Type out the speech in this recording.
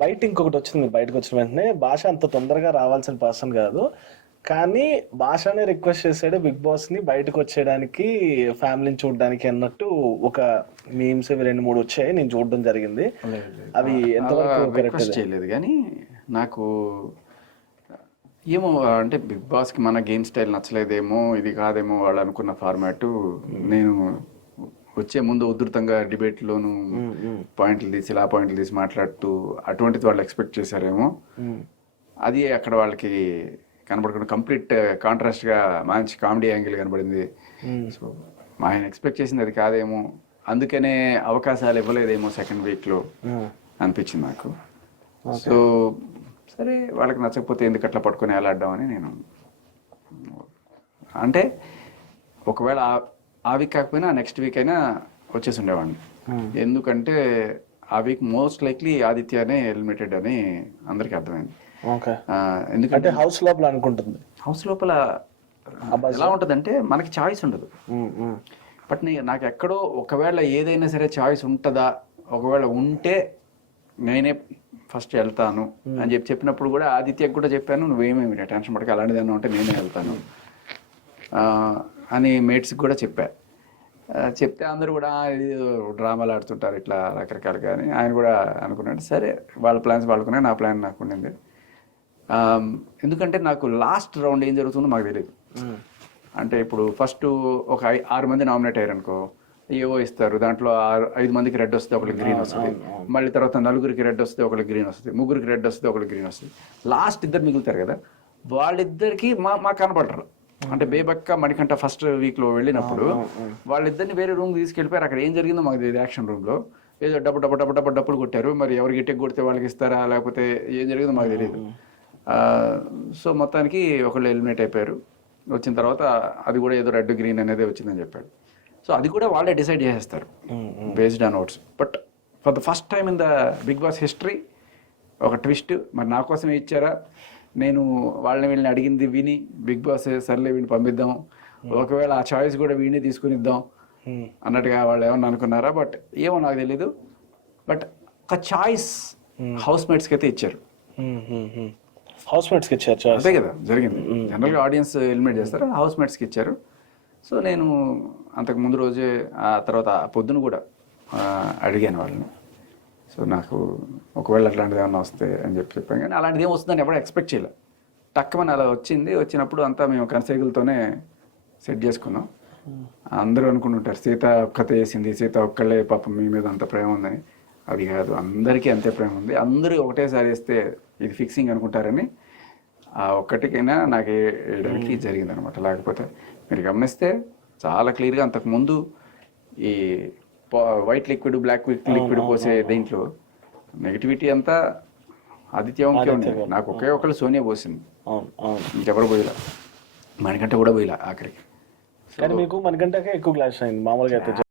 బయట ఇంకొకటి వచ్చింది, బయటకు వచ్చిన వెంటనే భాష అంత తొందరగా రావాల్సిన పర్సన్ కాదు, కానీ భాషనే రిక్వెస్ట్ చేశాడు బిగ్ బాస్ ని బయటకు వచ్చేయడానికి, ఫ్యామిలీని చూడడానికి అన్నట్టు ఒక మీమ్స్ ఇవి 2-3 వచ్చాయి, నేను చూడడం జరిగింది. అవి ఎంతవరకు కరెక్ట్? రిక్వెస్ట్ చేయలేదు కానీ నాకు ఏమో అంటే బిగ్ బాస్కి మన గేమ్ స్టైల్ నచ్చలేదేమో, ఇది కాదేమో వాళ్ళు అనుకున్న ఫార్మాట్. నేను వచ్చే ముందు ఉధృతంగా డిబేట్లోను పాయింట్లు తీసి ఇలా పాయింట్లు తీసి మాట్లాడుతూ అటువంటిది వాళ్ళు ఎక్స్పెక్ట్ చేశారేమో. అది అక్కడ వాళ్ళకి కనబడకుండా కంప్లీట్ కాంట్రాస్ట్గా మంచి కామెడీ యాంగిల్ కనబడింది. సో ఆయన ఎక్స్పెక్ట్ చేసింది అది కాదేమో, అందుకనే అవకాశాలు ఇవ్వలేదేమో సెకండ్ వీక్లో అనిపించింది నాకు. సో సరే వాళ్ళకి నచ్చకపోతే ఎందుకు అట్లా పట్టుకొని వెళ్ళాడ్డామని నేను, అంటే ఒకవేళ ఆ వీక్ కాకపోయినా నెక్స్ట్ వీక్ అయినా వచ్చేసి ఉండేవాడిని. ఎందుకంటే ఆ వీక్ మోస్ట్ లైక్లీ ఆదిత్యనే ఎలిమినేటెడ్ అని అందరికీ అర్థమైంది. ఎందుకంటే హౌస్ లోపల అనుకుంటుంది, హౌస్ లోపల ఎలా ఉంటుందంటే మనకి చాయిస్ ఉండదు. బట్ నాకు ఎక్కడో ఒకవేళ ఏదైనా సరే చాయిస్ ఉంటుందా, ఒకవేళ ఉంటే నేనే ఫస్ట్ వెళ్తాను అని చెప్పినప్పుడు కూడా ఆదిత్యకు కూడా చెప్పాను, నువ్వేమేమి టెన్షన్ పడక అలాంటిది ఏమన్నా ఉంటే నేనే వెళ్తాను అని మేట్స్కి కూడా చెప్తే అందరూ కూడా ఇది డ్రామాలు ఆడుతుంటారు ఇట్లా రకరకాలుగా అని ఆయన కూడా అనుకున్నాడు. సరే వాళ్ళ ప్లాన్స్ వాళ్ళకున్నాయి, నా ప్లాన్ నాకు ఉండింది. ఎందుకంటే నాకు లాస్ట్ రౌండ్ ఏం జరుగుతుందో మాకు తెలియదు. అంటే ఇప్పుడు ఫస్ట్ ఒక 6 మంది నామినేట్ అయ్యారు అనుకో, ఏవో ఇస్తారు, దాంట్లో 5 మందికి రెడ్ వస్తే ఒకరికి గ్రీన్ వస్తుంది, మళ్ళీ తర్వాత 4గురికి రెడ్ వస్తే ఒకరికి గ్రీన్ వస్తుంది, 3గురికి రెడ్ వస్తే ఒకరికి గ్రీన్ వస్తుంది, లాస్ట్ 2 మిగులుతారు కదా, వాళ్ళిద్దరికి మాకు కనపడరు. అంటే బేబక్క మణికంఠ ఫస్ట్ వీక్లో వెళ్ళినప్పుడు వాళ్ళిద్దరిని వేరే రూమ్ తీసుకెళ్ళిపోయారు. అక్కడ ఏం జరిగిందో మాకు తెలియదు. యాక్షన్ రూమ్లో ఏదో డబ్బులు కొట్టారు, మరి ఎవరికి ఇట్టెక్ కొడితే వాళ్ళకి ఇస్తారా లేకపోతే ఏం జరిగిందో మాకు తెలియదు. సో మొత్తానికి ఒకళ్ళు ఎలిమినేట్ అయిపోయారు. వచ్చిన తర్వాత అది కూడా ఏదో రెడ్ గ్రీన్ అనేది వచ్చిందని చెప్పాడు. సో అది కూడా వాళ్ళే డిసైడ్ చేసేస్తారు based on votes. But for the first time in the Bigg Boss history ఒక ట్విస్ట్, మరి నా కోసమే ఇచ్చారా, నేను వీళ్ళని అడిగింది విని బిగ్ బాస్ సర్లే వీడిని పంపిద్దాం, ఒకవేళ ఆ చాయిస్ కూడా వీడిని తీసుకుని ఇద్దాం అన్నట్టుగా వాళ్ళు ఏమన్నా అనుకున్నారా, బట్ ఏమో నాకు తెలీదు. బట్ ఒక చాయిస్ హౌస్ మేట్స్కి అయితే ఇచ్చారు. హౌస్ మేట్స్కి ఇచ్చారు, అంతే కదా జరిగింది. జనరల్గా ఆడియన్స్ ఎలిమినేట్ చేస్తారు, హౌస్ మేట్స్కి ఇచ్చారు. సో నేను అంతకు ముందు రోజే ఆ తర్వాత పొద్దున కూడా అడిగాను వాళ్ళని, సో నాకు ఒకవేళ అట్లాంటిది ఏమన్నా వస్తే అని చెప్పాను. కానీ అలాంటిది ఏం వస్తుందని ఎవరు ఎక్స్పెక్ట్ చేయలేదు. టక్కుమని అలా వచ్చింది. వచ్చినప్పుడు అంతా మేము కనసైకిల్తోనే సెట్ చేసుకున్నాం. అందరూ అనుకుంటుంటారు సీత ఒక్కతే చేసింది, సీత ఒక్కళ్ళే పాపం మీ మీద అంత ప్రేమ ఉందని. అది కాదు, అందరికీ అంతే ప్రేమ ఉంది. అందరూ ఒకటేసారి వేస్తే ఇది ఫిక్సింగ్ అనుకుంటారని ఆ ఒక్కటికైనా నాకు వేయడానికి జరిగింది అనమాట. లేకపోతే మీరు గమనిస్తే చాలా క్లియర్గా అంతకుముందు ఈ వైట్ లిక్విడ్ బ్లాక్ లిక్విడ్ పోసే దీంట్లో నెగిటివిటీ అంతా ఆదిత్యంకే ఉండేది. నాకు ఒకే ఒకళ్ళు సోనియా పోసింది, ఇంకెవరు పోయిలా, మణికంఠ కూడా పోయిలా ఆఖరికి. కానీ మీకు మణికంఠకే ఎక్కువ క్లాష్ అయింది మామూలుగా అయితే.